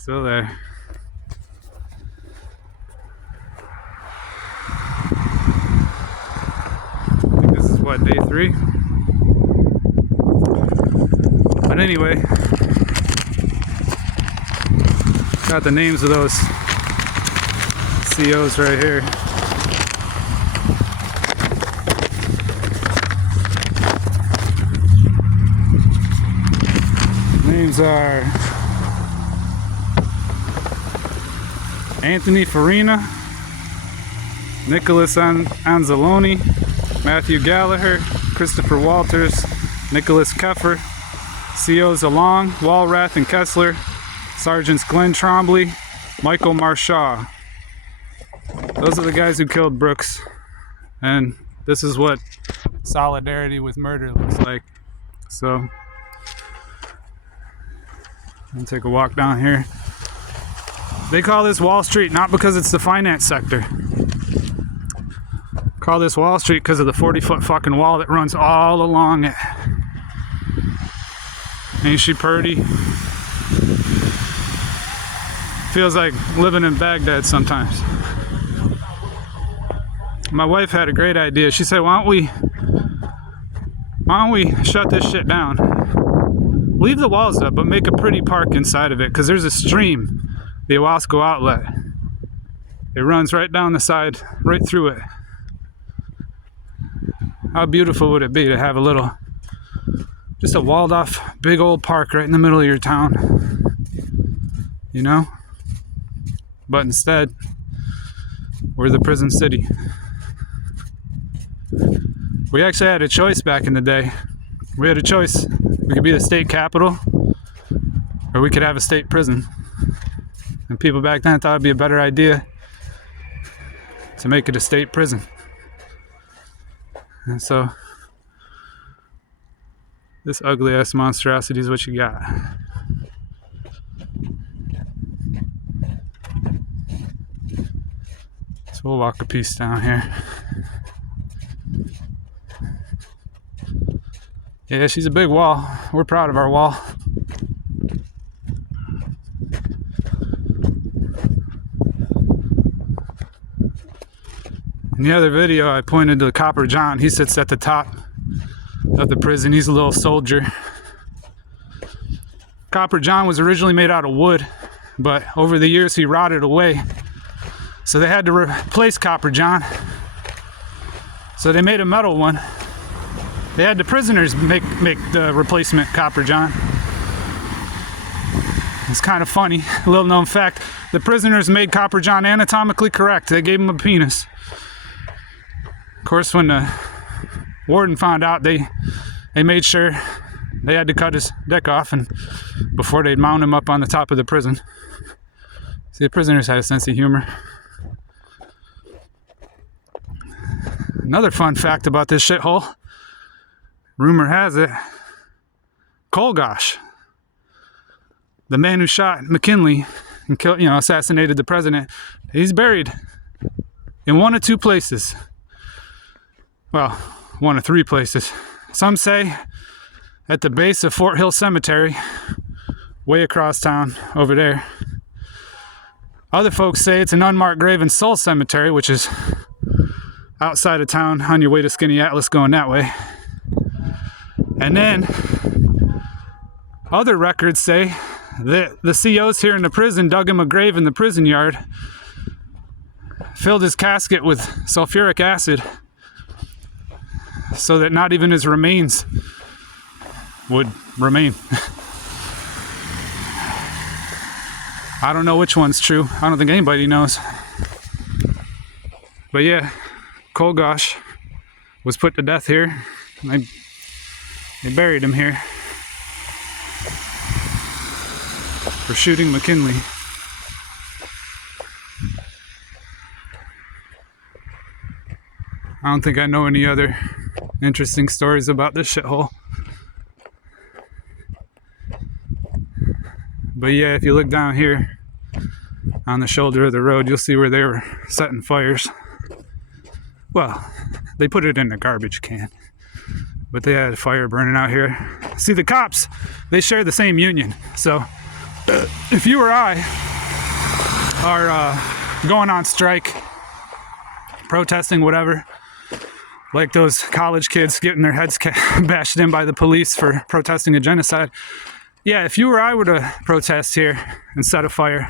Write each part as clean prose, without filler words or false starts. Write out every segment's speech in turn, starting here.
Still there. I think this is what, day 3? But anyway, got the names of those COs right here. Names are Anthony Farina, Nicholas Anzalone, Matthew Gallagher, Christopher Walters, Nicholas Keffer, COs Along, Walrath and Kessler, Sergeants Glenn Trombley, Michael Marshaw. Those are the guys who killed Brooks. And this is what solidarity with murder looks like. So, I'm gonna take a walk down here. They call this Wall Street not because it's the finance sector. Call this Wall Street because of the 40-foot fucking wall that runs all along it. Ain't she pretty? Feels like living in Baghdad sometimes. My wife had a great idea. She said, why don't we shut this shit down? Leave the walls up, but make a pretty park inside of it, because there's a stream, the Owasco outlet. It runs right down the side, right through it. How beautiful would it be to have a little, just a walled off big old park right in the middle of your town, you know? But instead, we're the prison city. We actually had a choice back in the day. We had a choice. We could be the state capital, or we could have a state prison. And people back then thought it'd be a better idea to make it a state prison. And so, this ugly ass monstrosity is what you got. So we'll walk a piece down here. Yeah, she's a big wall. We're proud of our wall. In the other video, I pointed to Copper John. He sits at the top of the prison. He's a little soldier. Copper John was originally made out of wood, but over the years he rotted away. So they had to replace Copper John. So they made a metal one. They had the prisoners make the replacement Copper John. It's kind of funny. A little known fact. The prisoners made Copper John anatomically correct. They gave him a penis. Of course, when the warden found out, they made sure they had to cut his dick off and before they'd mount him up on the top of the prison. See, the prisoners had a sense of humor. Another fun fact about this shithole, rumor has it, Kolgosh, the man who shot McKinley and killed, assassinated the president, he's buried in one of two places. Well, one of three places. Some say at the base of Fort Hill Cemetery, way across town over there. Other folks say it's an unmarked grave in Soul Cemetery, which is outside of town on your way to Skinny Atlas going that way. And then other records say that the COs here in the prison dug him a grave in the prison yard, filled his casket with sulfuric acid so that not even his remains would remain. I don't know which one's true. I don't think anybody knows. But yeah, Kolgosh was put to death here. They buried him here for shooting McKinley. I don't think I know any other interesting stories about this shithole. But yeah, if you look down here on the shoulder of the road, you'll see where they were setting fires. Well, they put it in a garbage can, but they had a fire burning out here. See, the cops, they share the same union, so If you or I are going on strike, protesting, whatever, like those college kids getting their heads bashed in by the police for protesting a genocide. Yeah, if you or I were to protest here and set a fire,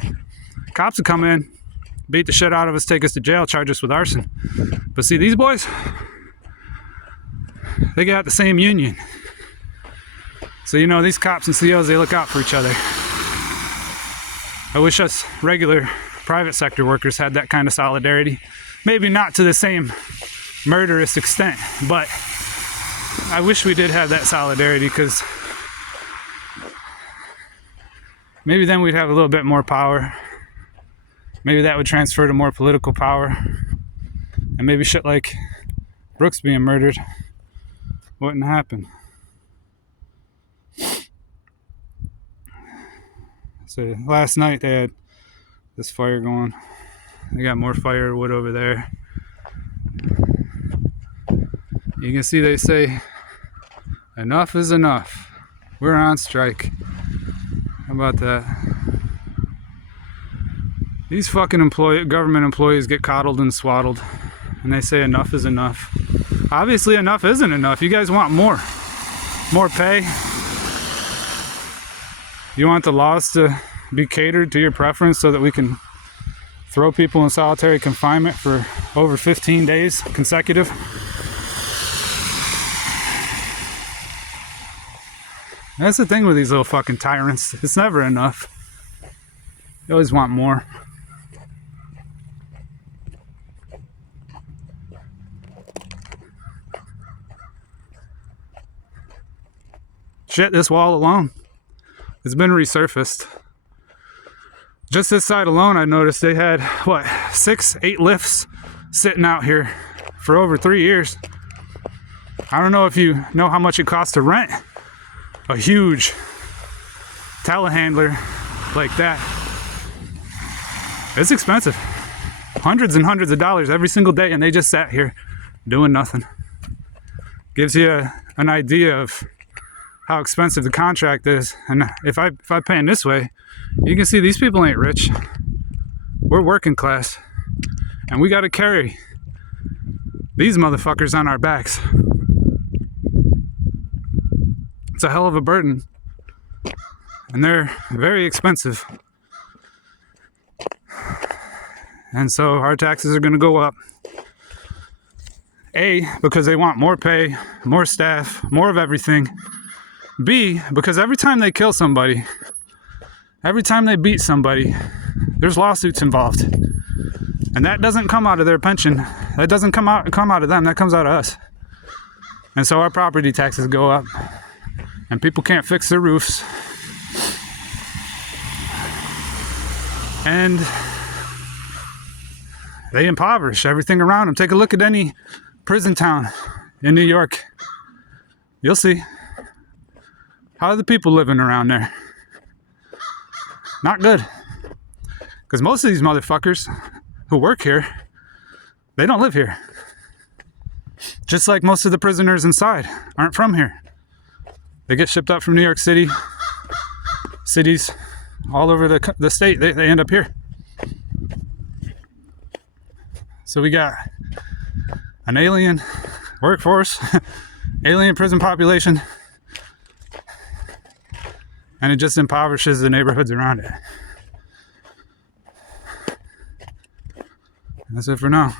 cops would come in, beat the shit out of us, take us to jail, charge us with arson. But see, these boys, they got the same union. So, you know, these cops and COs, they look out for each other. I wish us regular private sector workers had that kind of solidarity. Maybe not to the same murderous extent, but I wish we did have that solidarity, because maybe then we'd have a little bit more power. Maybe that would transfer to more political power, and maybe shit like Brooks being murdered wouldn't happen. So last night they had this fire going. They got more firewood over there. You can see they say, enough is enough. We're on strike. How about that? These fucking government employees get coddled and swaddled, and they say enough is enough. Obviously enough isn't enough. You guys want more. More pay. You want the laws to be catered to your preference so that we can throw people in solitary confinement for over 15 days consecutive. That's the thing with these little fucking tyrants. It's never enough. You always want more. Shit, this wall alone, it's been resurfaced. Just this side alone, I noticed they had, 6-8 lifts sitting out here for over 3 years. I don't know if you know how much it costs to rent a huge telehandler like that. It's expensive. Hundreds and hundreds of dollars every single day, and they just sat here doing nothing. Gives you an idea of how expensive the contract is. And if I pay in this way, you can see these people ain't rich. We're working class, and we got to carry these motherfuckers on our backs. It's a hell of a burden, and they're very expensive. And so our taxes are going to go up. A, because they want more pay, more staff, more of everything. B, because every time they kill somebody, every time they beat somebody, there's lawsuits involved. And that doesn't come out of their pension. That doesn't come out of them. That comes out of us. And so our property taxes go up. And people can't fix their roofs. And they impoverish everything around them. Take a look at any prison town in New York. You'll see. How are the people living around there? Not good. Because most of these motherfuckers who work here, they don't live here. Just like most of the prisoners inside aren't from here. They get shipped up from New York City, cities all over the state. They end up here. So we got an alien workforce, alien prison population, and it just impoverishes the neighborhoods around it. That's it for now.